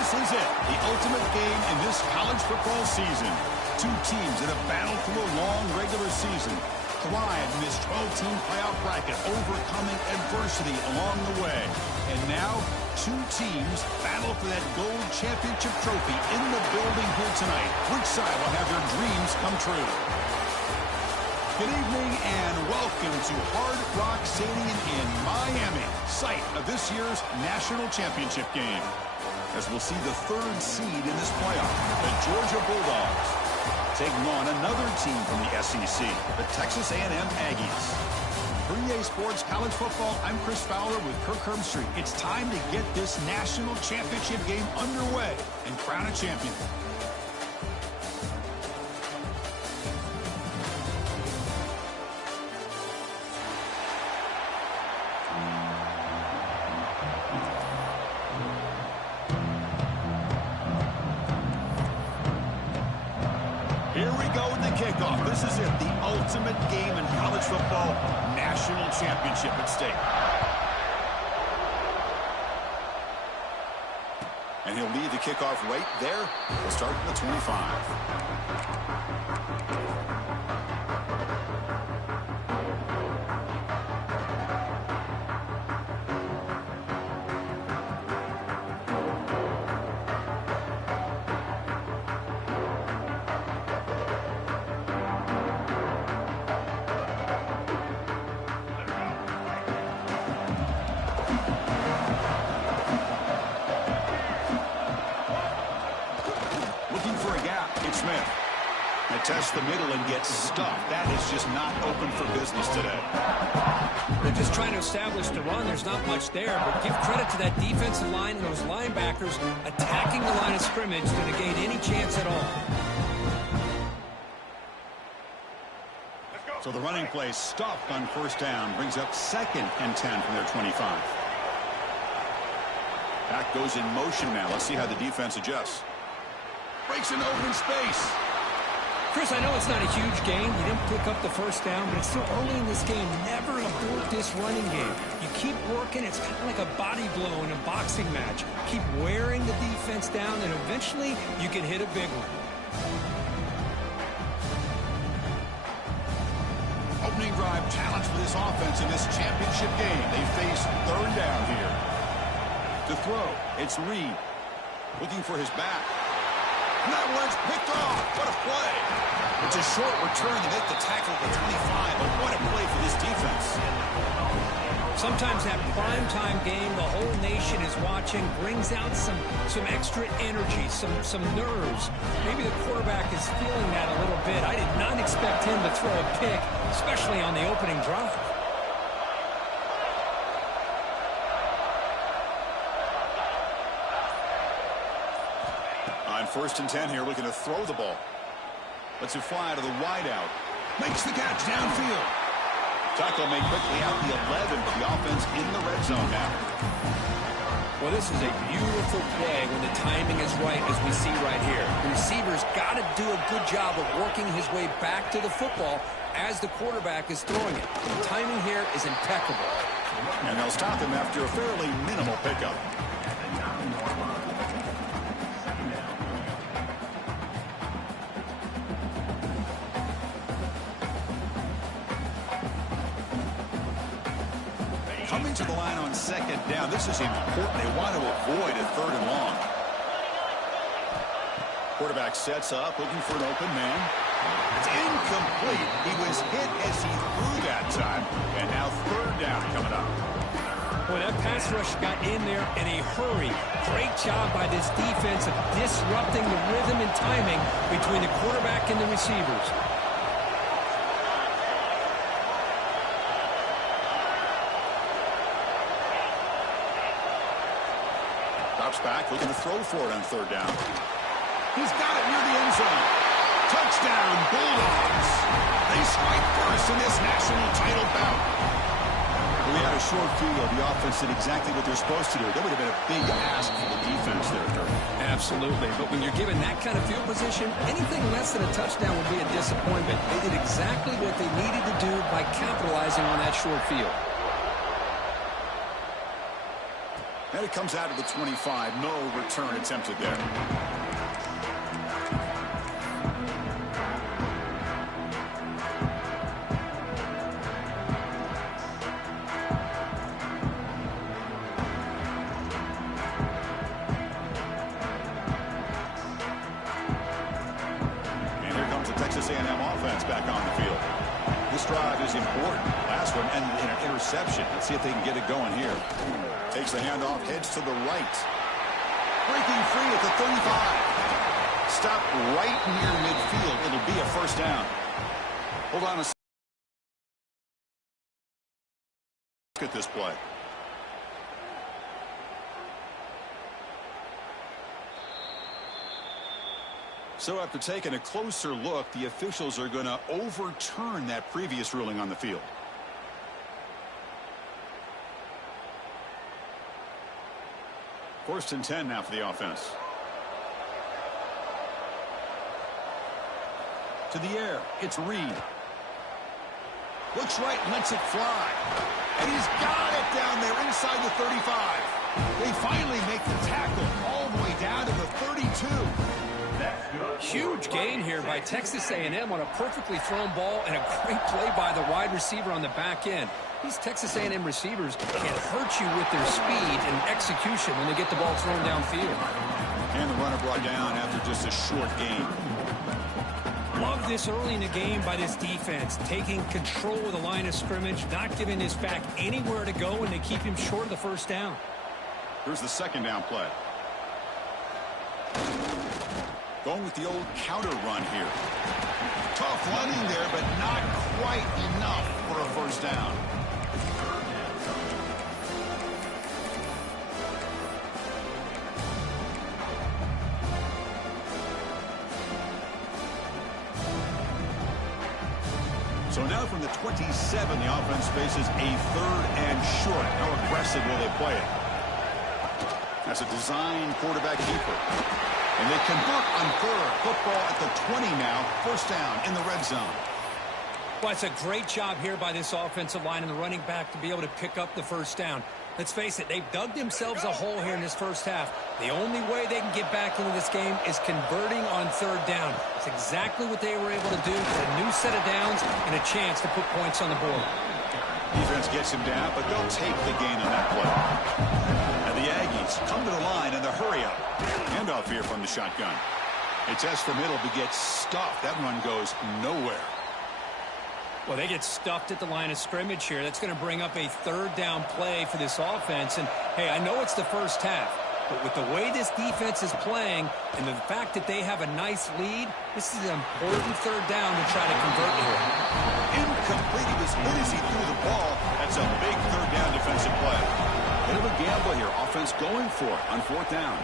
This is it, the ultimate game in this college football season. Two teams that have battled through a long regular season, thrived in this 12-team playoff bracket, overcoming adversity along the way. And now, two teams battle for that gold championship trophy in the building here tonight. Which side will have their dreams come true? Good evening and welcome to Hard Rock Stadium in Miami, site of this year's national championship game. As we'll see the third seed in this playoff, the Georgia Bulldogs, taking on another team from the SEC, the Texas A&M Aggies. For EA Sports College Football, I'm Chris Fowler with Kirk Herbstreit. It's time to get this national championship game underway and crown a champion. Here we go with the kickoff. This is it, the ultimate game in college football, national championship at stake. And he'll lead the kickoff right there. We'll start at the 25. Smith. They test the middle and get stuffed. That is just not open for business today. They're just trying to establish the run. There's not much there, but give credit to that defensive line and those linebackers attacking the line of scrimmage to negate any chance at all. So the running play stopped on first down, brings up 2nd and 10 from their 25. Back goes in motion now. Let's see how the defense adjusts. Breaks an open space. Chris, I know it's not a huge gain. You didn't pick up the first down, but it's still early in this game. Never abort this running game. You keep working. It's kind of like a body blow in a boxing match. Keep wearing the defense down, and eventually you can hit a big one. Opening drive challenge for this offense in this championship game. They face 3rd down here. To throw, it's Reed. Looking for his back. And that one's picked off. What a play. It's a short return to make the tackle at the 25, but what a play for this defense. Sometimes that primetime game, the whole nation is watching, brings out some extra energy, some nerves. Maybe the quarterback is feeling that a little bit. I did not expect him to throw a pick, especially on the opening drive. On 1st and 10 here, looking to throw the ball. Lets it fly to the wideout. Makes the catch downfield. Tackle made quickly out the 11, but the offense in the red zone now. Well, this is a beautiful play when the timing is right, as we see right here. The receiver's got to do a good job of working his way back to the football as the quarterback is throwing it. The timing here is impeccable. And they'll stop him after a fairly minimal pickup. Coming to the line on 2nd down. This is important. They want to avoid a 3rd and long. Quarterback sets up, looking for an open man. It's incomplete. He was hit as he threw that time. And now 3rd down coming up. Boy, that pass rush got in there in a hurry. Great job by this defense of disrupting the rhythm and timing between the quarterback and the receivers. Back, looking to throw for it on 3rd down. He's got it near the end zone. Touchdown, Bulldogs. They strike first in this national title bout. We had a short field. The offense did exactly what they're supposed to do. That would have been a big ask for the defense there, Kirk. Absolutely. But when you're given that kind of field position, anything less than a touchdown would be a disappointment. They did exactly what they needed to do by capitalizing on that short field. And it comes out of the 25. No return attempted there. And here comes the Texas A&M offense back on the field. This drive is important. Last one ended in an interception. Let's see if they can get it going here. Takes the handoff, heads to the right. Breaking free at the 35. Stop right near midfield. It'll be a first down. Hold on a second. Look at this play. So after taking a closer look, the officials are going to overturn that previous ruling on the field. First and 10 now for the offense. To the air, it's Reed. Looks right, lets it fly. And he's got it down there inside the 35. They finally make the tackle all the way down to the 32. Huge gain here by Texas A&M on a perfectly thrown ball and a great play by the wide receiver on the back end. These Texas A&M receivers can hurt you with their speed and execution when they get the ball thrown downfield. And the runner brought down after just a short gain. Love this early in the game by this defense, taking control of the line of scrimmage, not giving his back anywhere to go, and they keep him short of the first down. Here's the second down play. Going with the old counter run here. Tough running there, but not quite enough for a first down. So now from the 27, the offense faces a third and short. How aggressive will they play it? That's a design quarterback keeper. And they convert on third. Football at the 20 now. First down in the red zone. Well, it's a great job here by this offensive line and the running back to be able to pick up the first down. Let's face it, they've dug themselves a hole here in this first half. The only way they can get back into this game is converting on third down. It's exactly what they were able to do with a new set of downs and a chance to put points on the board. Defense gets him down, but they'll take the gain on that play. And the Aggies come to the line in the hurry-up. Handoff here from the shotgun. They test the middle, but get stuffed. That run goes nowhere. Well, they get stuffed at the line of scrimmage here. That's going to bring up a third down play for this offense. And, hey, I know it's the first half, but with the way this defense is playing and the fact that they have a nice lead, this is an important third down to try to convert here. Incomplete. He was hit as he threw the ball. That's a big third down defensive play. Bit of a gamble here. Offense going for it on fourth down.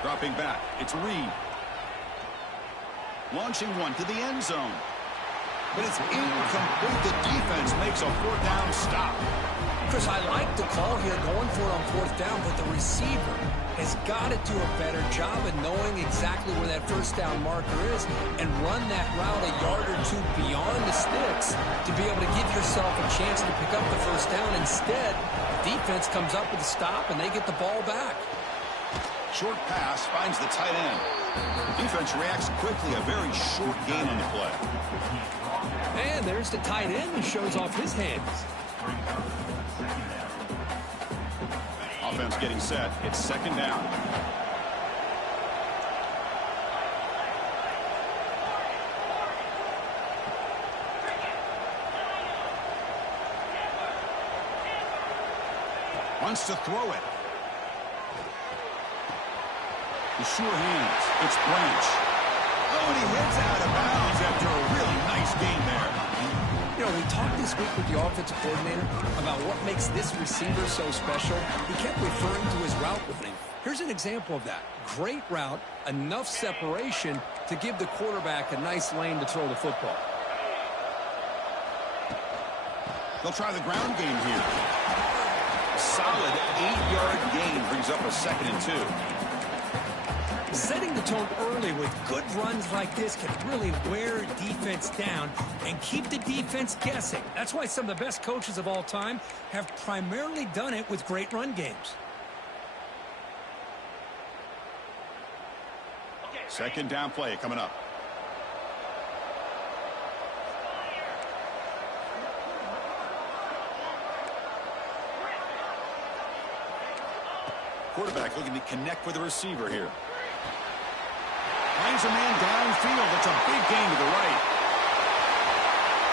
Dropping back. It's Reed. Launching one to the end zone. But it's incomplete. The defense makes a fourth down stop. Chris, I like the call here going for it on fourth down, but the receiver has got to do a better job of knowing exactly where that first down marker is and run that route a yard or two beyond the sticks to be able to give yourself a chance to pick up the first down. Instead, the defense comes up with a stop and they get the ball back. Short pass finds the tight end. Defense reacts quickly. A very short gain on the play. And there's the tight end who shows off his hands. Offense getting set. It's second down. Wants to throw it. The sure hands. It's Branch. Oh, and he heads out of bounds after a really nice game there. You know, we talked this week with the offensive coordinator about what makes this receiver so special. He kept referring to his route running. Here's an example of that. Great route, enough separation to give the quarterback a nice lane to throw the football. They'll try the ground game here. Solid 8-yard gain brings up a 2nd and 2. Setting the tone early with good runs like this can really wear defense down and keep the defense guessing. That's why some of the best coaches of all time have primarily done it with great run games. Second down play coming up. Quarterback looking to connect with the receiver here. Finds a man downfield. It's a big gain to the right.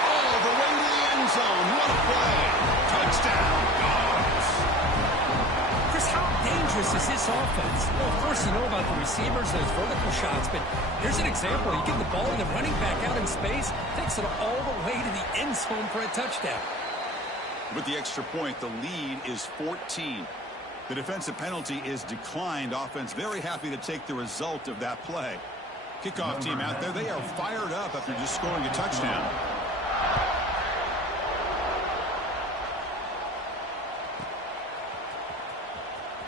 All the way to the end zone. What a play. Touchdown, Dogs. Chris, how dangerous is this offense? Well, of course, you know about the receivers, those vertical shots, but here's an example. You get the ball and the running back out in space, takes it all the way to the end zone for a touchdown. With the extra point, the lead is 14. The defensive penalty is declined. Offense very happy to take the result of that play. Kickoff team out there, they are fired up after just scoring a touchdown.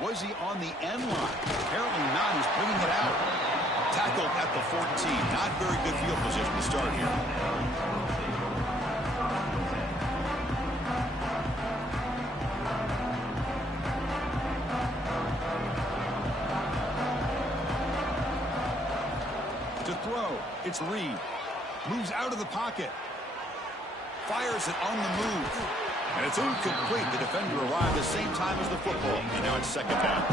Was he on the end line? Apparently not. He's bringing it out. Tackled at the 14. Not very good field position to start here. To throw, it's Reed. Moves out of the pocket. Fires it on the move. And it's incomplete. The defender arrived the same time as the football. And now it's second down.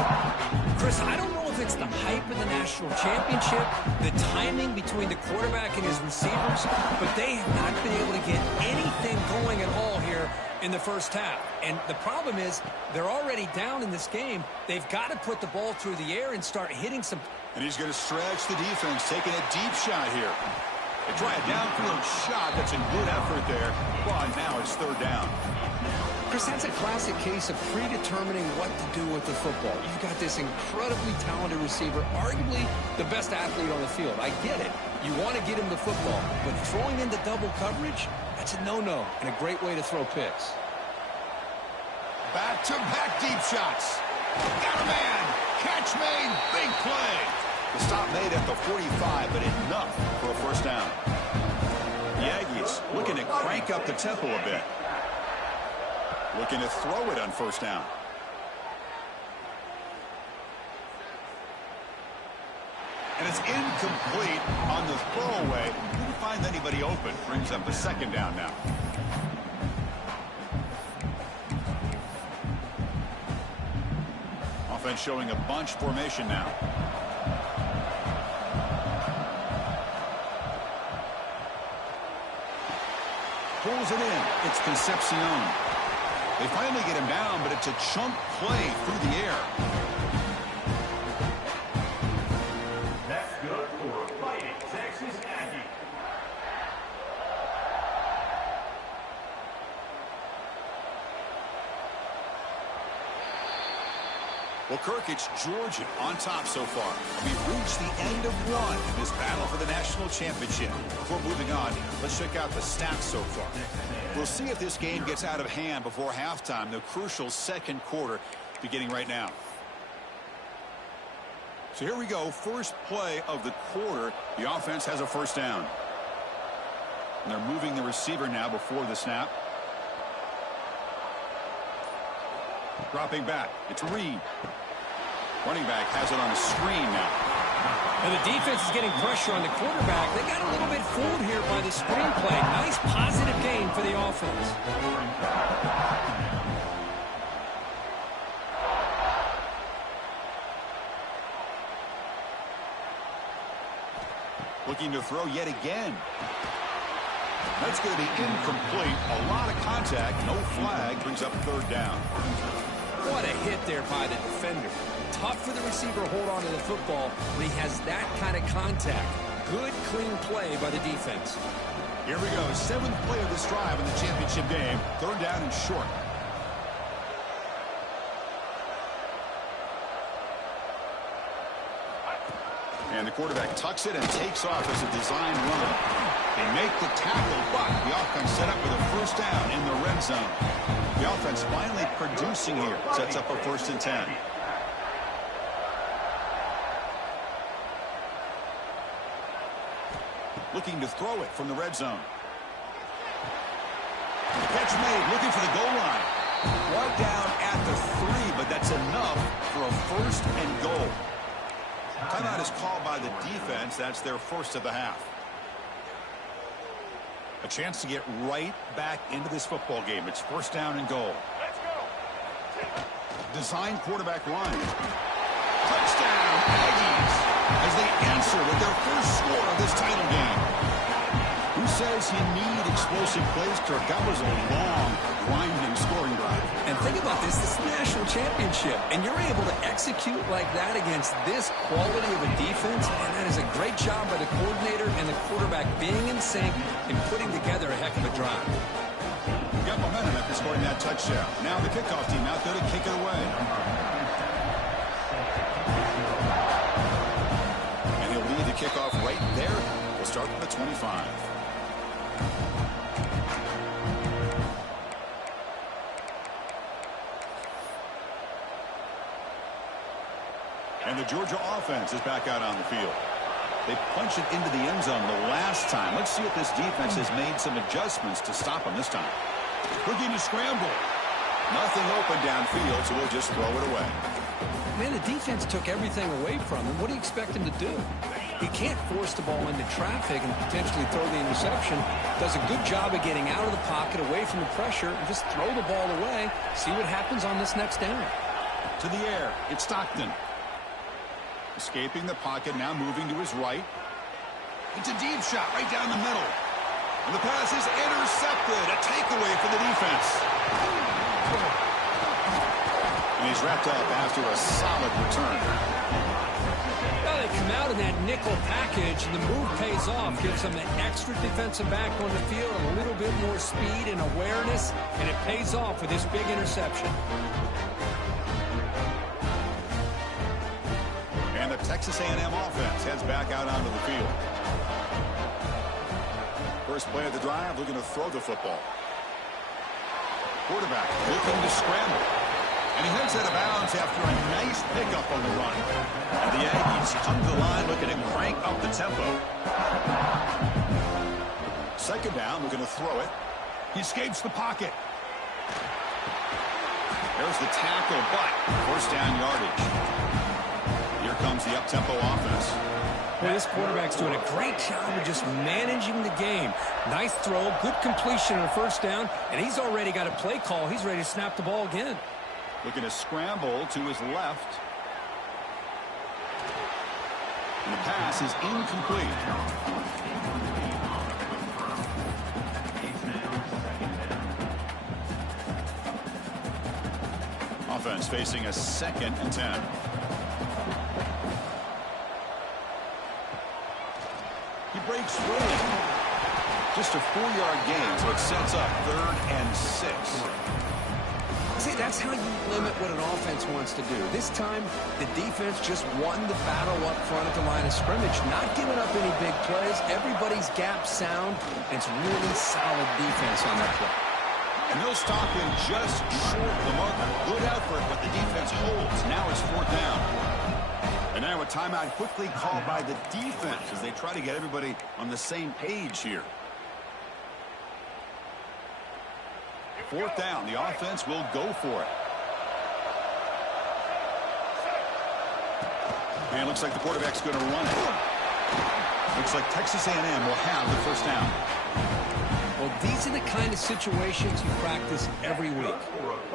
Chris, I don't know if it's the hype of the national championship, the timing between the quarterback and his receivers, but they have not been able to get anything going at all here in the first half. And the problem is they're already down in this game. They've got to put the ball through the air and start hitting some. And he's going to stretch the defense, taking a deep shot here. They try a downfield shot. That's a good effort there. But now it's third down. Chris, that's a classic case of predetermining what to do with the football. You've got this incredibly talented receiver, arguably the best athlete on the field. I get it. You want to get him the football. But throwing into double coverage, that's a no-no and a great way to throw picks. Back-to-back deep shots. Got a man. Catch made. Big play. The stop made at the 45, but enough for a first down. The Aggies looking to crank up the tempo a bit. Looking to throw it on first down. And it's incomplete on the throwaway. Didn't find anybody open. Brings up the second down now. Offense showing a bunch formation now. Pulls it in. It's Concepcion. They finally get him down, but it's a chunk play through the air. That's good for a fighting Texas Aggie. Well, Kirk, it's Georgia on top so far. We've reached the end of one in this battle for the national championship. Before moving on, let's check out the stats so far. We'll see if this game gets out of hand before halftime, the crucial second quarter beginning right now. So here we go, first play of the quarter. The offense has a first down. And they're moving the receiver now before the snap. Dropping back, it's Reed. Running back has it on the screen now. And the defense is getting pressure on the quarterback. They got a little bit fooled here by the screen play. Nice positive gain for the offense. Looking to throw yet again. That's going to be incomplete. A lot of contact. No flag. Brings up third down. What a hit there by the defender. Tough for the receiver to hold on to the football when he has that kind of contact. Good, clean play by the defense. Here we go. Seventh play of this drive in the championship game. Third down and short. And the quarterback tucks it and takes off as a design run. They make the tackle, but the offense set up with a first down in the red zone. The offense finally producing here. Sets up a 1st and 10. Looking to throw it from the red zone. Catch made, looking for the goal line. Brought down at the 3, but that's enough for a 1st and goal. Timeout is called by the defense. That's their first of the half. A chance to get right back into this football game. It's first down and goal. Let's go. Design quarterback run. Touchdown, Aggies, as they answer with their first score of this title game. Who says you need explosive plays, Kirk? That was a long, grinding scoring drive. And think about this is the national championship, and you're able to execute like that against this quality of a defense, and that is a great job by the coordinator and the quarterback being in sync and putting together a heck of a drive. Got momentum after scoring that touchdown. Now the kickoff team out there to kick it away. And he'll lead the kickoff right there. We'll start with the 25. And the Georgia offense is back out on the field. They punch it into the end zone the last time. Let's see if this defense has made some adjustments to stop them this time. Looking to scramble. Nothing open downfield, so we'll just throw it away. Man, the defense took everything away from him. What do you expect him to do? He can't force the ball into traffic and potentially throw the interception. Does a good job of getting out of the pocket, away from the pressure, and just throw the ball away. See what happens on this next down. To the air, it's Stockton. Escaping the pocket, now moving to his right. It's a deep shot right down the middle. And the pass is intercepted. A takeaway for the defense. And he's wrapped up after a solid return. Well, they come out in that nickel package, and the move pays off. Gives them an extra defensive back on the field, a little bit more speed and awareness, and it pays off with this big interception. And the Texas A&M offense heads back out onto the field. First play of the drive, looking to throw the football. Quarterback looking to scramble. And he heads out of bounds after a nice pickup on the run. And the Aggies come to the line looking to crank up the tempo. Second down, looking to throw it. He escapes the pocket. There's the tackle, but first down yardage. Here comes the up-tempo offense. Well, this quarterback's doing a great job of just managing the game. Nice throw, good completion on a first down, and he's already got a play call. He's ready to snap the ball again. Looking to scramble to his left. And the pass is incomplete. Offense facing a 2nd and 10. He breaks through. Just a 4-yard gain, so it sets up 3rd and 6. See, that's how you limit what an offense wants to do. This time, the defense just won the battle up front at the line of scrimmage, not giving up any big plays. Everybody's gap sound, and it's really solid defense on that play. And they'll stop him just short of the marker. Good effort, but the defense holds. Now it's 4th down. And now a timeout quickly called by the defense as they try to get everybody on the same page here. 4th down. The offense will go for it. And it looks like the quarterback's going to run it. Looks like Texas A&M will have the first down. Well, these are the kind of situations you practice every week.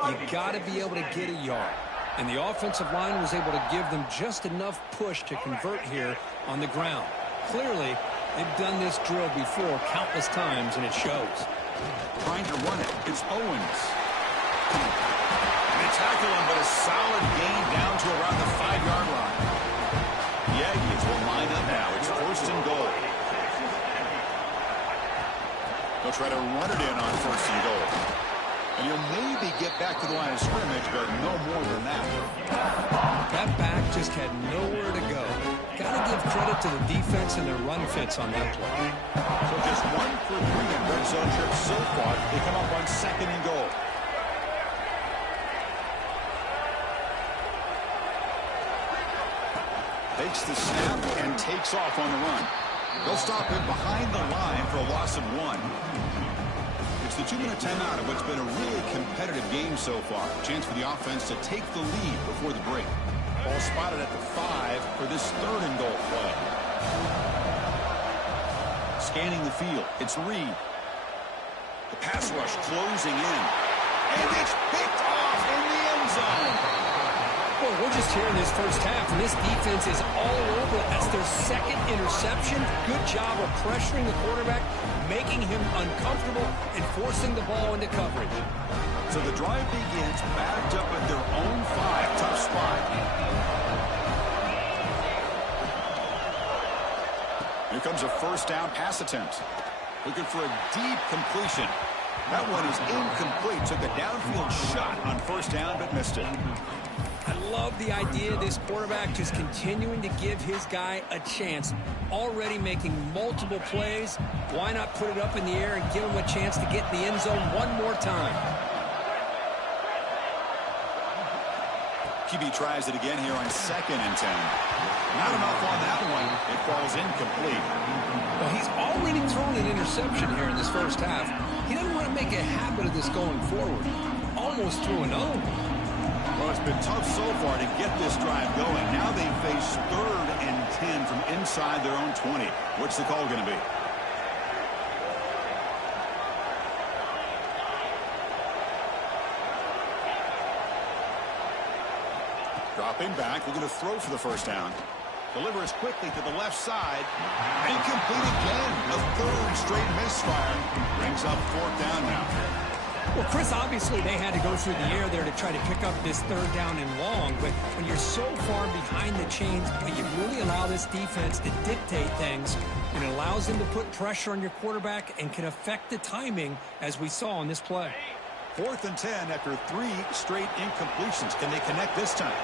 You got to be able to get a yard. And the offensive line was able to give them just enough push to convert here on the ground. Clearly, they've done this drill before countless times, and it shows. Trying to run it. It's Owens. They tackle him, but a solid gain down to around the 5-yard line. The Aggies will line up now. It's 1st and goal. They'll try to run it in on 1st and goal. And he'll maybe get back to the line of scrimmage, but no more than that. That back just had nowhere to go. Got to give credit to the defense and their run fits on that play. So just 1 for 3 in red zone trips so far. They come up on 2nd and goal. Takes the snap and takes off on the run. They'll stop him behind the line for a loss of 1. It's the 2-minute timeout of what's been a really competitive game so far. Chance for the offense to take the lead before the break. Ball spotted at the 5 for this 3rd and goal play. Scanning the field, it's Reed. The pass rush closing in. And it's picked off in the end zone. Well, we're just here in this first half, and this defense is all over it. That's their 2nd interception. Good job of pressuring the quarterback, making him uncomfortable, and forcing the ball into coverage. So the drive begins backed up at their own 5. Tough spot. Here comes a first down pass attempt. Looking for a deep completion. That one is incomplete. Took a downfield shot on first down, but missed it. I love the idea of this quarterback just continuing to give his guy a chance. Already making multiple plays. Why not put it up in the air and give him a chance to get in the end zone one more time? QB tries it again here on 2nd and 10. Not enough on that one. It falls incomplete. Well, he's already thrown an interception here in this first half. He doesn't want to make a habit of this going forward. Almost threw another one. Well, it's been tough so far to get this drive going. Now they face 3rd and 10 from inside their own 20. What's the call going to be? Dropping back, looking to throw for the first down. Delivers quickly to the left side. Incomplete again. A 3rd straight misfire. Brings up 4th down now. Well, Chris, obviously they had to go through the air there to try to pick up this 3rd down and long, but when you're so far behind the chains, but you really allow this defense to dictate things, and it allows them to put pressure on your quarterback and can affect the timing, as we saw in this play. 4th and 10 after 3 straight incompletions. Can they connect this time?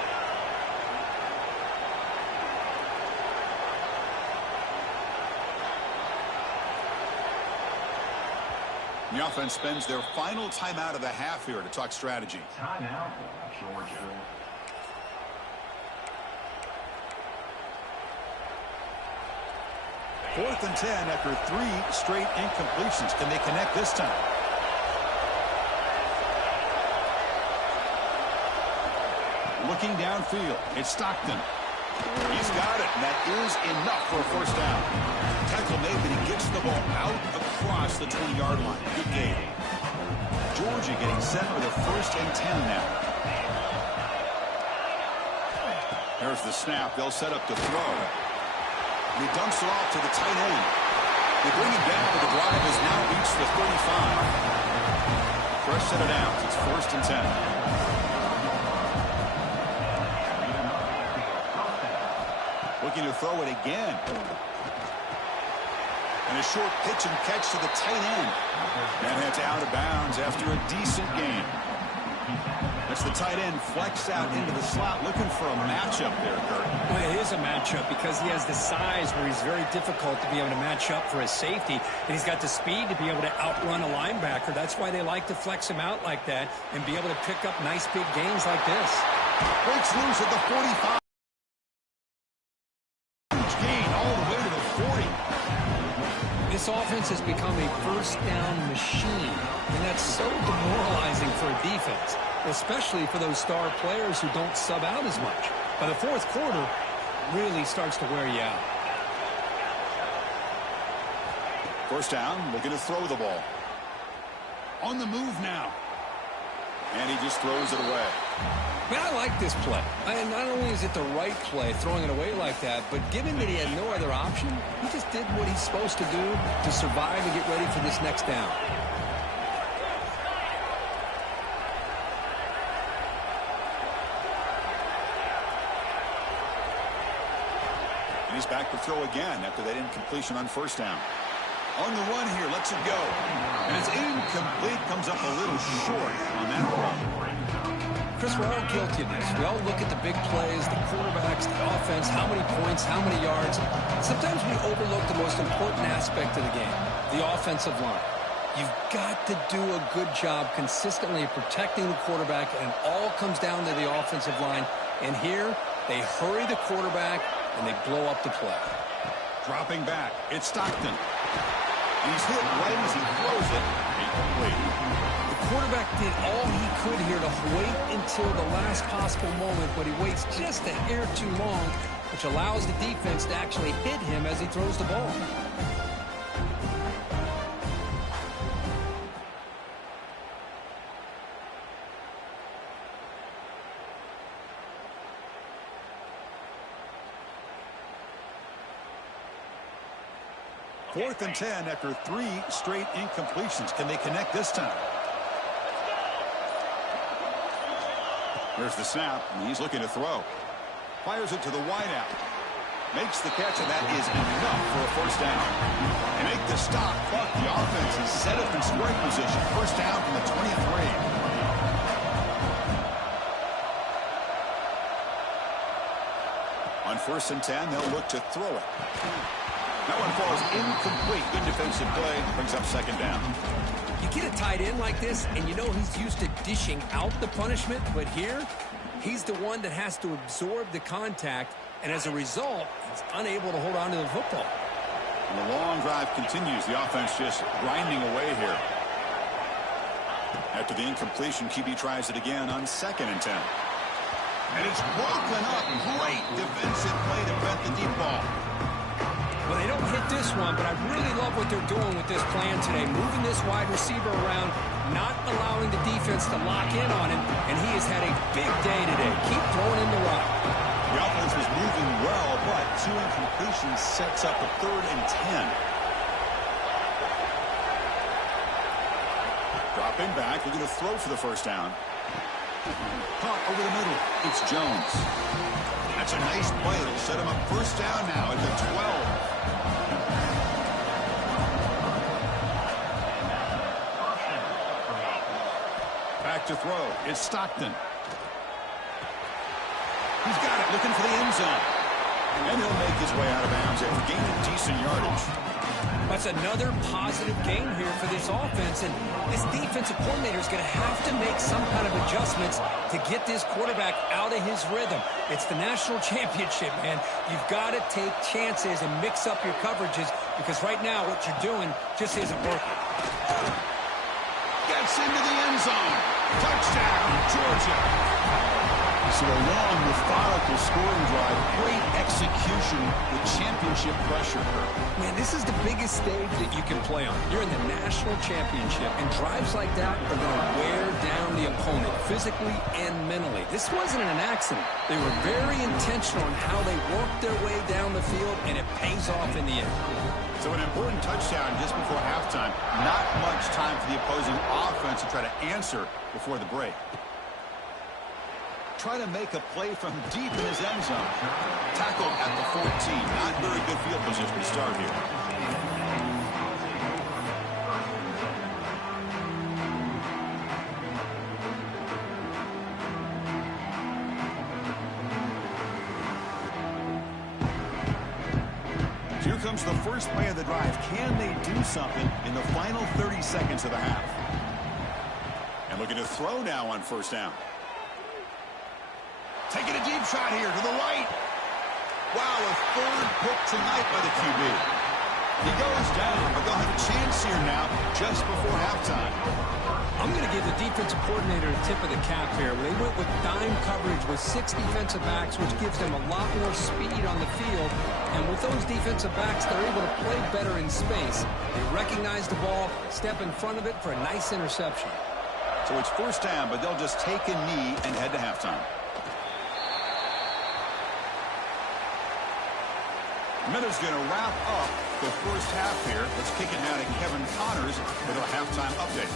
The offense spends their final timeout of the half here to talk strategy. Timeout, Georgia. 4th and 10 after 3 straight incompletions. Can they connect this time? Looking downfield, it's Stockton. He's got it, and that is enough for a first down. Tackle made, but he gets the ball out across the 20-yard line. Good game. Georgia getting set for the 1st and 10 now. Here's the snap. They'll set up to throw. And he dumps it off to the tight end. They bring him down, but the drive has now reached the 35. Fresh set of downs. It's 1st and 10. Looking to throw it again. And a short pitch and catch to the tight end. That heads out of bounds after a decent game. That's the tight end flex out into the slot, looking for a matchup there, Kurt. Well, it is a matchup because he has the size where he's very difficult to be able to match up for his safety, and he's got the speed to be able to outrun a linebacker. That's why they like to flex him out like that and be able to pick up nice big gains like this. Breaks loose at the 45. This offense has become a first down machine, and that's so demoralizing for a defense, especially for those star players who don't sub out as much. By the 4th quarter, really starts to wear you out. First down, looking to throw the ball. On the move now. And he just throws it away. Man, I like this play. And not only is it the right play, throwing it away like that, but given that he had no other option, he just did what he's supposed to do to survive and get ready for this next down. And he's back to throw again after that incompletion on first down. On the run here, lets it go. And it's incomplete, comes up a little short on that run. Chris, we're all guilty of this. We all look at the big plays, the quarterbacks, the offense, how many points, how many yards. Sometimes we overlook the most important aspect of the game, the offensive line. You've got to do a good job consistently protecting the quarterback, and it all comes down to the offensive line. And here, they hurry the quarterback, and they blow up the play. Dropping back, it's Stockton. And he's hit right as he throws it. Incomplete. The quarterback did all he could here to wait until the last possible moment, but he waits just a hair too long, which allows the defense to actually hit him as he throws the ball. Fourth and 10 after 3 straight incompletions. Can they connect this time? Here's the snap, and he's looking to throw. Fires it to the wideout. Makes the catch, and that is enough for a first down. They make the stop, but the offense is set up in scoring position. First down from the 23. On first and 10, they'll look to throw it. That one falls incomplete. Good defensive play. Brings up second down. You get a tight end like this, and you know he's used to dishing out the punishment, but here, he's the one that has to absorb the contact, and as a result, he's unable to hold on to the football. And the long drive continues. The offense just grinding away here. After the incompletion, QB tries it again on second and 10. And it's broken up. Great defensive play to prevent the deep ball. Well, they don't hit this one, but I really love what they're doing with this plan today. Moving this wide receiver around, not allowing the defense to lock in on him, and he has had a big day today. Keep throwing in the rock. The offense was moving well, but 2 incompletions sets up a 3rd and 10. Dropping back, looking to throw for the first down. Caught over the middle. It's Jones. That's a nice play. It'll set him up first down now at the 12. Back to throw. It's Stockton. He's got it, looking for the end zone. And he'll make his way out of bounds after gaining decent yardage. That's another positive game here for this offense, and this defensive coordinator is going to have to make some kind of adjustments to get this quarterback out of his rhythm. It's the national championship, man. You've got to take chances and mix up your coverages, because right now what you're doing just isn't working. Gets into the end zone. Touchdown, Georgia. So a long, methodical scoring drive. Great execution with championship pressure. Man, this is the biggest stage that you can play on. You're in the national championship, and drives like that are going to wear down the opponent physically and mentally. This wasn't an accident. They were very intentional in how they worked their way down the field, and it pays off in the end. So an important touchdown just before halftime. Not much time for the opposing offense to try to answer before the break. Try to make a play from deep in his end zone. Tackled at the 14. Not very good field position to start here. Here comes the first play of the drive. Can they do something in the final 30 seconds of the half? And looking to throw now on first down. Taking a deep shot here to the right. Wow, a 3rd pick tonight by the QB. He goes down, but they'll have a chance here now just before halftime. I'm going to give the defensive coordinator a tip of the cap here. They went with dime coverage with 6 defensive backs, which gives them a lot more speed on the field. And with those defensive backs, they're able to play better in space. They recognize the ball, step in front of it for a nice interception. So it's first down, but they'll just take a knee and head to halftime. Miller's going to wrap up the first half here. Let's kick it now to Kevin Connors with our halftime update.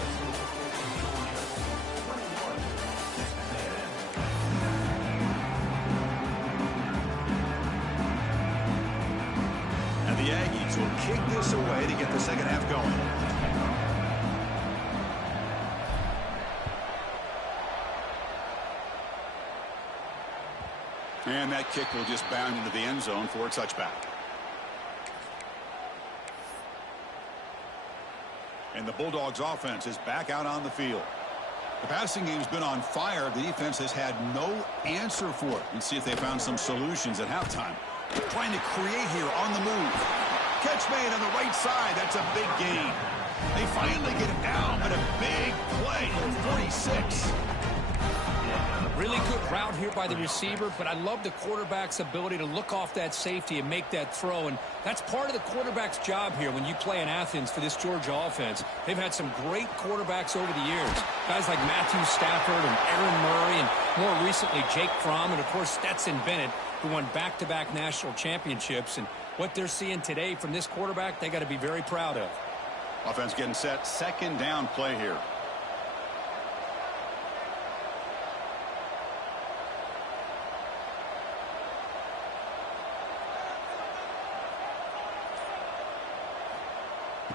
And the Aggies will kick this away to get the second half going. And that kick will just bound into the end zone for a touchback. And the Bulldogs offense is back out on the field. The passing game's been on fire. The defense has had no answer for it. Let's see if they found some solutions at halftime. Trying to create here on the move. Catch made on the right side. That's a big gain. They finally get him down, but a big play. 46. Really good route here by the receiver, but I love the quarterback's ability to look off that safety and make that throw, and that's part of the quarterback's job here when you play in Athens for this Georgia offense. They've had some great quarterbacks over the years, guys like Matthew Stafford and Aaron Murray, and more recently Jake Fromm, and of course Stetson Bennett, who won back-to-back national championships. And what they're seeing today from this quarterback, they got to be very proud of. Offense getting set. Second down play here.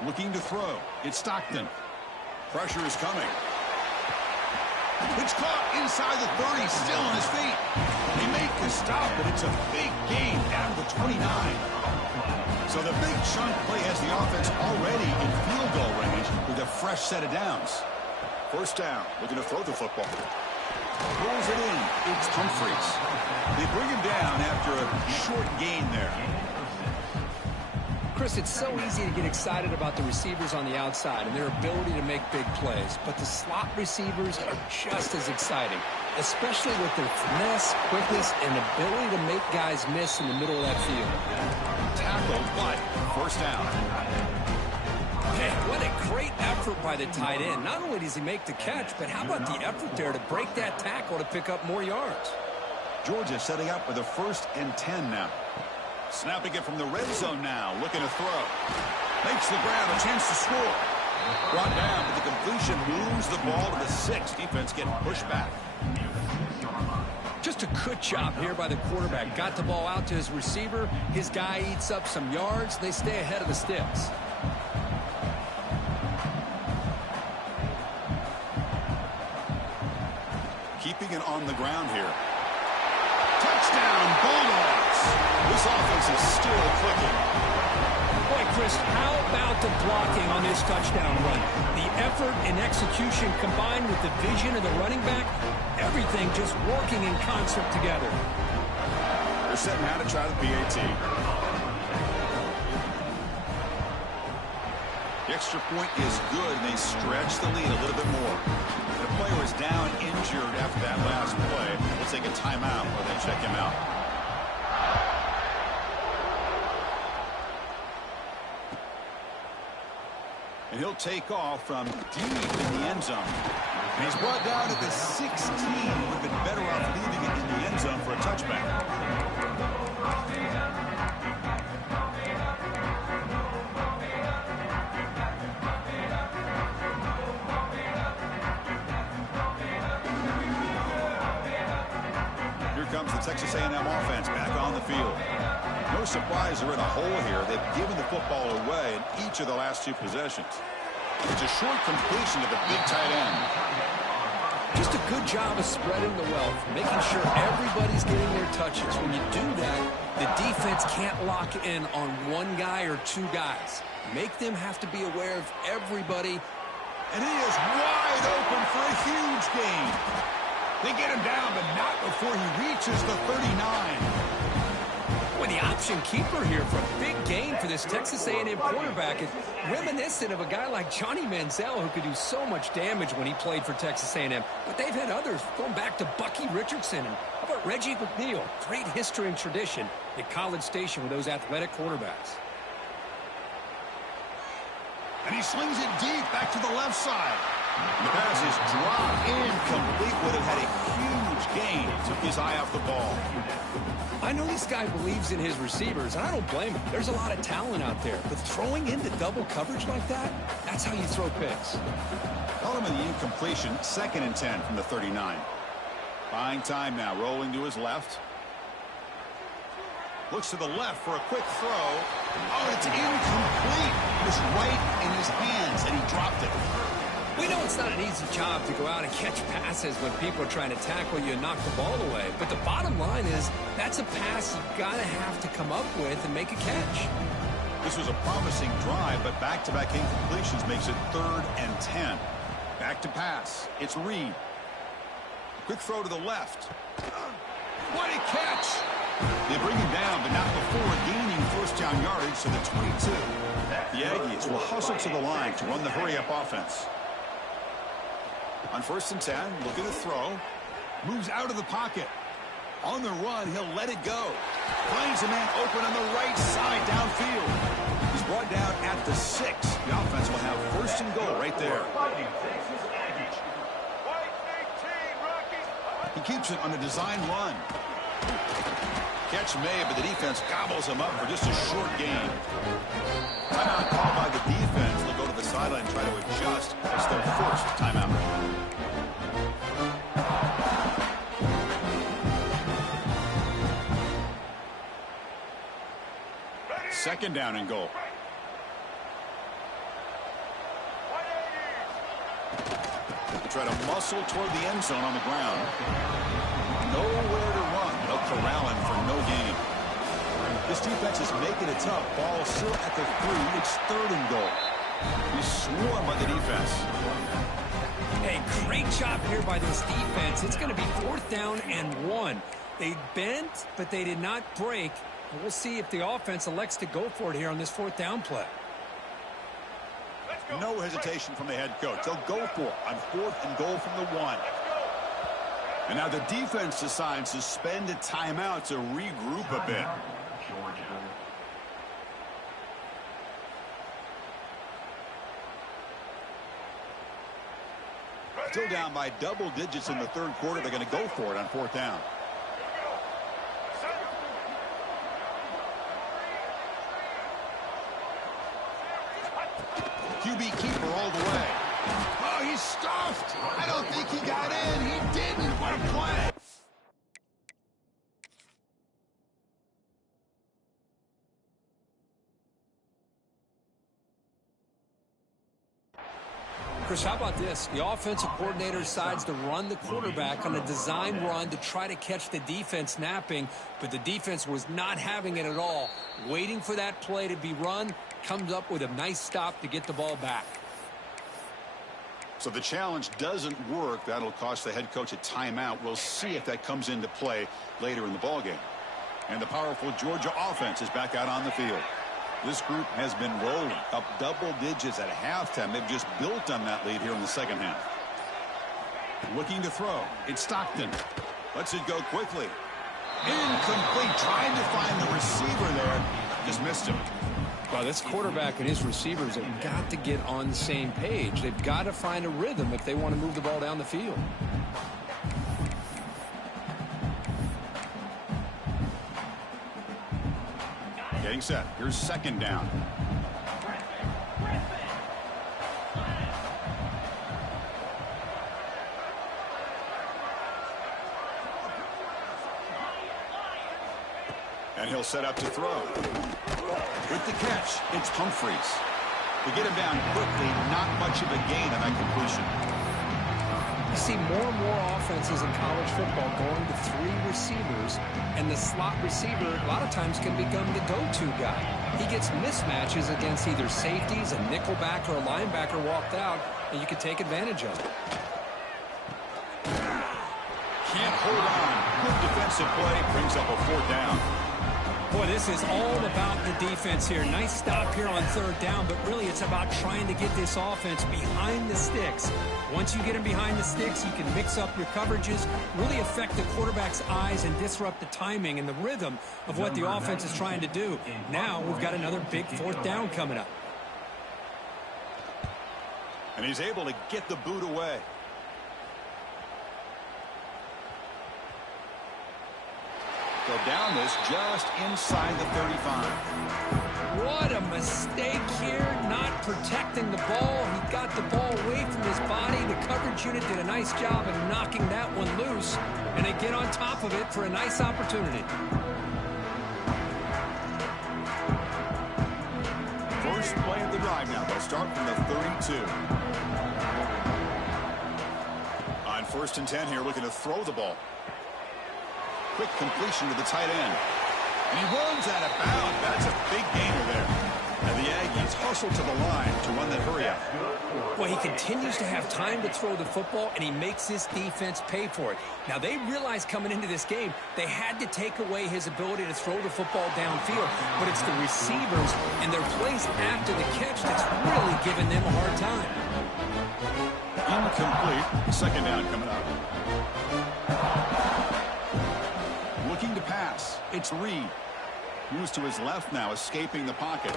Looking to throw. It's Stockton. Pressure is coming. It's caught inside the 30, still on his feet. They make the stop, but it's a big gain down to the 29. So the big chunk play has the offense already in field goal range with a fresh set of downs. First down, looking to throw the football. Pulls it in. It's Humphries. They bring him down after a short gain there. Chris, it's so easy to get excited about the receivers on the outside and their ability to make big plays, but the slot receivers are just as exciting, especially with their finesse, quickness, and ability to make guys miss in the middle of that field. Tackled, but first down. Man, what a great effort by the tight end. Not only does he make the catch, but how about the effort there to break that tackle to pick up more yards? Georgia setting up with a 1st and 10 now. Snapping it from the red zone now, looking to throw. Makes the grab, a chance to score. Brought down, but the completion moves the ball to the 6. Defense getting pushed back. Just a good job here by the quarterback. Got the ball out to his receiver. His guy eats up some yards. They stay ahead of the sticks. Keeping it on the ground here. Touchdown, Bulldogs. This offense is still clicking. Boy, Chris, how about the blocking on this touchdown run? The effort and execution combined with the vision of the running back, everything just working in concert together. They're setting out to try the PAT. The extra point is good, and they stretch the lead a little bit more. The player is down injured after that last play. We'll take a timeout while they check him out. And he'll take off from deep in the end zone. And he's brought down at the 16. Would have been better off leaving it in the end zone for a touchback. Here comes the Texas A&M offense back on the field. No surprise they're in a hole here. They've given the football away in each of the last 2 possessions. It's a short completion to the big tight end. Just a good job of spreading the wealth, making sure everybody's getting their touches. When you do that, the defense can't lock in on one guy or 2 guys. Make them have to be aware of everybody. And he is wide open for a huge gain. They get him down, but not before he reaches the 39. Boy, the option keeper here for a big gain for this Texas A&M quarterback is reminiscent of a guy like Johnny Manziel, who could do so much damage when he played for Texas A&M. But they've had others going back to Bucky Richardson. And how about Reggie McNeil? Great history and tradition at College Station with those athletic quarterbacks. And he slings it deep back to the left side. And the pass is dropped incomplete. Would have had a huge gain. Took his eye off the ball. I know this guy believes in his receivers, and I don't blame him. There's a lot of talent out there. But throwing into double coverage like that, that's how you throw picks. Call him in the incompletion. 2nd and 10 from the 39. Buying time now. Rolling to his left. Looks to the left for a quick throw. Oh, it's incomplete. It was right in his hands, and he dropped it. We know it's not an easy job to go out and catch passes when people are trying to tackle you and knock the ball away. But the bottom line is that's a pass you've got to have to come up with and make a catch. This was a promising drive, but back-to-back incompletions makes it 3rd and 10. Back to pass. It's Reed. Quick throw to the left. What a catch! They bring him down, but not before gaining first down yardage to the 22. The Aggies will hustle to the line to run the hurry-up offense. On 1st and 10, looking to throw. Moves out of the pocket. On the run, he'll let it go. Finds a man open on the right side downfield. He's brought down at the 6. The offense will have 1st and goal right there. He keeps it on a design run. Catch made, but the defense gobbles him up for just a short gain. Timeout called by the defense. They'll go to the sideline and try to adjust. It's their first timeout. Second down and goal. They try to muscle toward the end zone on the ground. Nowhere to run. They'll corral him for no gain. This defense is making it tough. Ball still at the 3. It's 3rd and goal. He's swarmed by the defense. Hey, great job here by this defense. It's going to be 4th down and 1. They bent, but they did not break. We'll see if the offense elects to go for it here on this 4th down play. No hesitation from the head coach. They'll go for it on 4th and goal from the 1. And now the defense decides to spend a timeout to regroup a bit. Still down by double digits in the 3rd quarter. They're going to go for it on 4th down. QB keeper all the way. Oh, he's stuffed. I don't think he got in. He didn't. What a play. Chris, how about this? The offensive coordinator decides to run the quarterback on a design run to try to catch the defense napping, but the defense was not having it at all. Waiting for that play to be run, comes up with a nice stop to get the ball back. So the challenge doesn't work. That'll cost the head coach a timeout. We'll see if that comes into play later in the ballgame. And the powerful Georgia offense is back out on the field. This group has been rolling up double digits at halftime. They've just built on that lead here in the second half. Looking to throw. It's Stockton. Lets it go quickly. Incomplete. Trying to find the receiver there. Just missed him. Well, this quarterback and his receivers have got to get on the same page. They've got to find a rhythm if they want to move the ball down the field. Getting set. Here's 2nd down. And he'll set up to throw. With the catch, it's Humphreys. To get him down quickly, not much of a gain on that completion. You see more and more offenses in college football going to 3 receivers, and the slot receiver a lot of times can become the go-to guy. He gets mismatches against either safeties, a nickelback, or a linebacker walked out, and you can take advantage of it. Can't hold on. Good defensive play. Brings up a 4th down. Boy, this is all about the defense here. Nice stop here on 3rd down, but really it's about trying to get this offense behind the sticks. Once you get them behind the sticks, you can mix up your coverages, really affect the quarterback's eyes and disrupt the timing and the rhythm of what the offense is trying to do. Now we've got another big 4th down coming up. And he's able to get the boot away. They'll down this just inside the 35. What a mistake here, not protecting the ball. He got the ball away from his body. The coverage unit did a nice job of knocking that one loose, and they get on top of it for a nice opportunity. First play of the drive now. They'll start from the 32. On 1st and 10 here, looking to throw the ball. Quick completion to the tight end. And he runs out of bounds. That's a big gainer there. And the Aggies hustle to the line to run that hurry up. Well, he continues to have time to throw the football, and he makes this defense pay for it. Now, they realized coming into this game they had to take away his ability to throw the football downfield, but it's the receivers and their plays after the catch that's really giving them a hard time. Incomplete. Second down coming up. Looking to pass. It's Reed. Moves to his left now, escaping the pocket.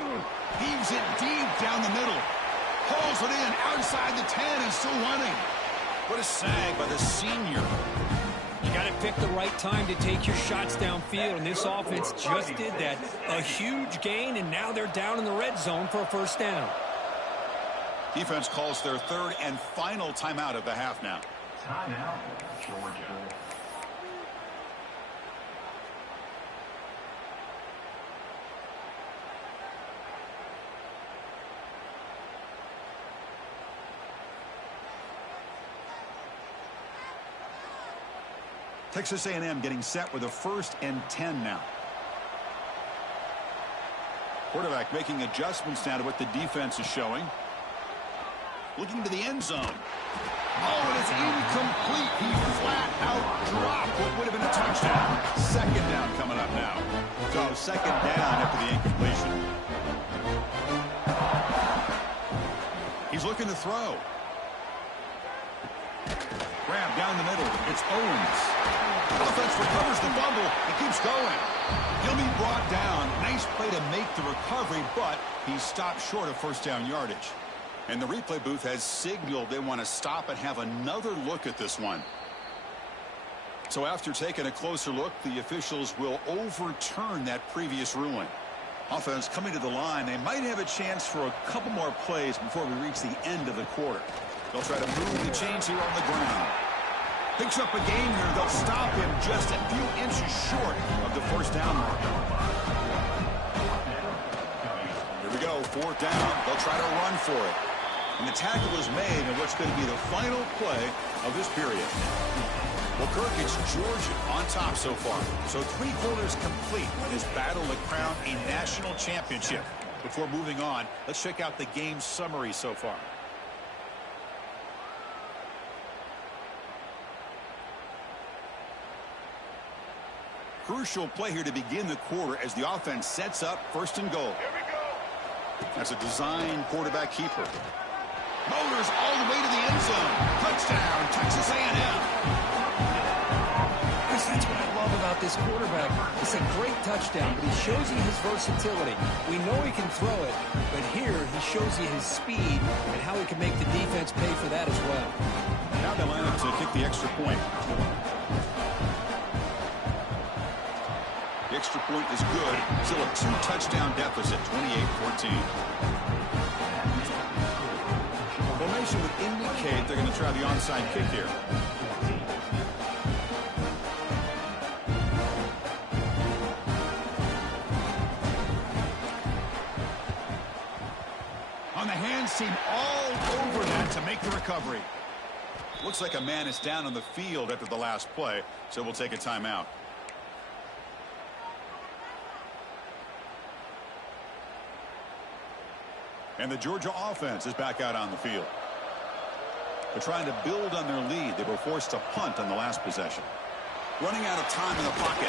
Heaves it deep down the middle. Pulls it in outside the 10 and still running. What a sag by the senior. You got to pick the right time to take your shots downfield, and this offense just did that. A huge gain, and now they're down in the red zone for a first down. Defense calls their third and final timeout of the half now. Timeout, Georgia. Texas A&M getting set with a 1st and 10 now. Quarterback making adjustments now to what the defense is showing. Looking to the end zone. Oh, and it's incomplete. He flat out dropped what would have been a touchdown. Second down coming up now. So second down after the incompletion. He's looking to throw. Grab down the middle. It's Owens. Offense recovers the fumble. It keeps going. He'll be brought down. Nice play to make the recovery, but he stopped short of first down yardage. And the replay booth has signaled they want to stop and have another look at this one. So after taking a closer look, the officials will overturn that previous ruling. Offense coming to the line. They might have a chance for a couple more plays before we reach the end of the quarter. They'll try to move the chains here on the ground. Picks up a gain here. They'll stop him just a few inches short of the first down mark. Here we go, 4th down. They'll try to run for it. And the tackle is made in what's going to be the final play of this period. Well, Kirk, it's Georgia on top so far. So 3 quarters complete in this battle to crown a national championship. Before moving on, let's check out the game summary so far. Crucial play here to begin the quarter as the offense sets up 1st and goal. Here we go. That's a design quarterback keeper. Motors all the way to the end zone. Touchdown, Texas A&M. Chris, that's what I love about this quarterback. It's a great touchdown, but he shows you his versatility. We know he can throw it, but here he shows you his speed and how he can make the defense pay for that as well. Now they line up to kick the extra point. The extra point is good. Still a 2-touchdown deficit, 28-14. Formation would indicate they're going to try the onside kick here. On the hands team all over that to make the recovery. Looks like a man is down on the field after the last play, so we'll take a timeout. And the Georgia offense is back out on the field. They're trying to build on their lead. They were forced to punt on the last possession. Running out of time in the pocket.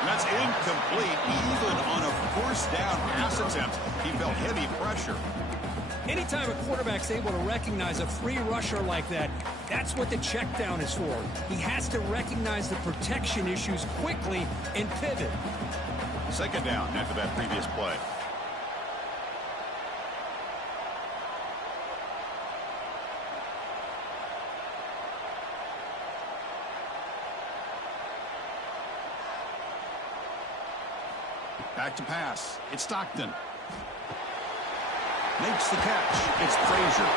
And that's incomplete. Even on a 1st down pass attempt, he felt heavy pressure. Anytime a quarterback's able to recognize a free rusher like that, that's what the check down is for. He has to recognize the protection issues quickly and pivot. Second down after that previous play. Back to pass. It's Stockton. Makes the catch. It's Frazier.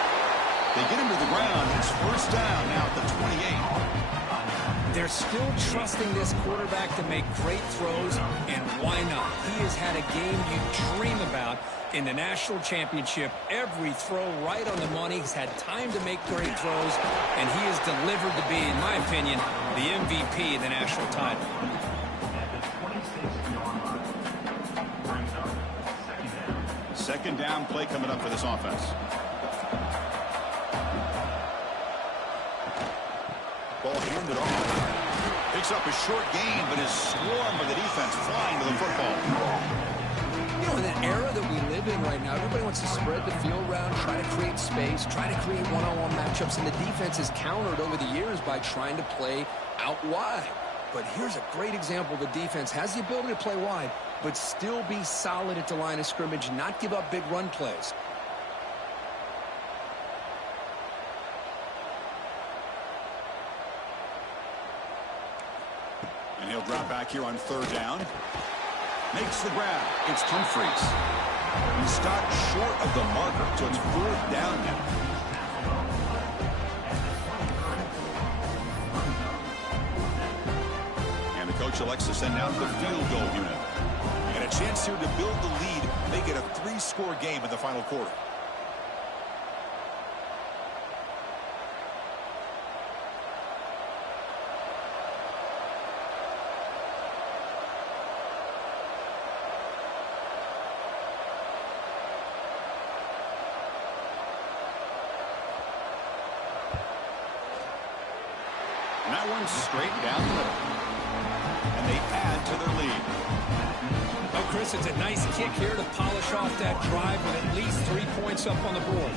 They get him to the ground. It's 1st down now at the 28. They're still trusting this quarterback to make great throws, and why not? He has had a game you dream about in the national championship. Every throw right on the money. He's had time to make great throws, and he has delivered to be, in my opinion, the MVP of the national title. Second down play coming up for this offense. Ball handed off. Picks up a short gain, but is swarmed by the defense flying to the football. You know, in the era that we live in right now, everybody wants to spread the field around, try to create space, try to create one-on-one matchups, and the defense has countered over the years by trying to play out wide. But here's a great example. The defense has the ability to play wide, but still be solid at the line of scrimmage, not give up big run plays. And he'll drop back here on third down. Makes the grab. It's Humphries. He's stopped short of the marker, so it's fourth down now. And the coach elects to send out the field goal unit. And a chance here to build the lead. They get a 3-score game in the final quarter. And that one's straight down the middle. And they add to their lead. Well, Chris, it's a nice kick here to polish off that drive with at least 3 points up on the board.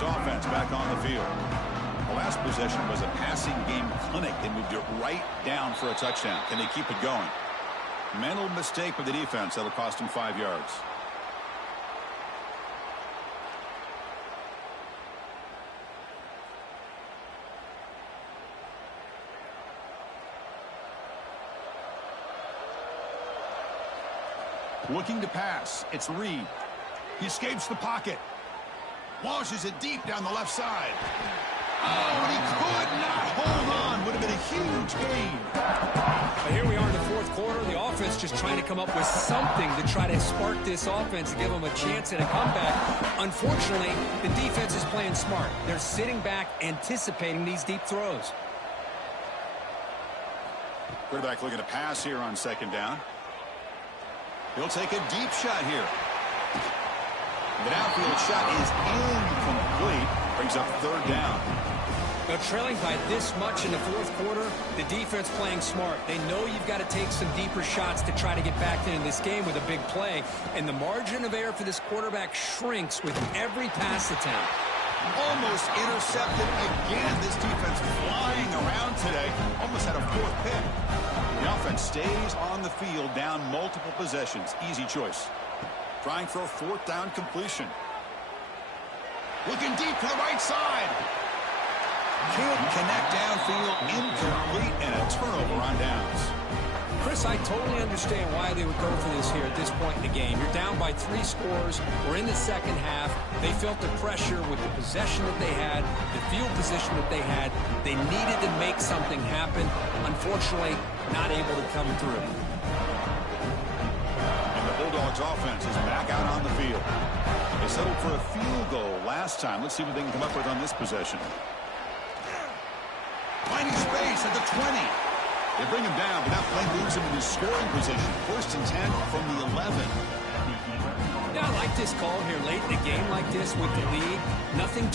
Offense back on the field. The last possession was a passing game clinic. They moved it right down for a touchdown. Can they keep it going? Mental mistake of the defense that'll cost them 5 yards. Looking to pass. It's Reed. He escapes the pocket. Launches it deep down the left side. Oh, and he could not hold on. Would have been a huge gain. But here we are in the fourth quarter. The offense just trying to come up with something to try to spark this offense, to give them a chance at a comeback. Unfortunately, the defense is playing smart. They're sitting back, anticipating these deep throws. Quarterback looking to pass here on second down. He'll take a deep shot here. The downfield shot is incomplete. Brings up third down. Now, trailing by this much in the fourth quarter, the defense playing smart. They know you've got to take some deeper shots to try to get back into this game with a big play. And the margin of error for this quarterback shrinks with every pass attempt. Almost intercepted again. This defense flying around today. Almost had a fourth pick. The offense stays on the field, down multiple possessions. Easy choice. Trying for a fourth down completion. Looking deep to the right side. Can't connect downfield. Incomplete, and a turnover on downs. Chris, I totally understand why they would go for this here at this point in the game. You're down by 3 scores. We're in the second half. They felt the pressure with the possession that they had, the field position that they had. They needed to make something happen. Unfortunately, not able to come through. Bulldogs offense is back out on the field. They settled for a field goal last time. Let's see what they can come up with on this possession. Finding space at the 20. They bring him down, but that play moves him into scoring position. 1st and 10 from the 11. Yeah, I like this call here late in the game like this with the lead. Nothing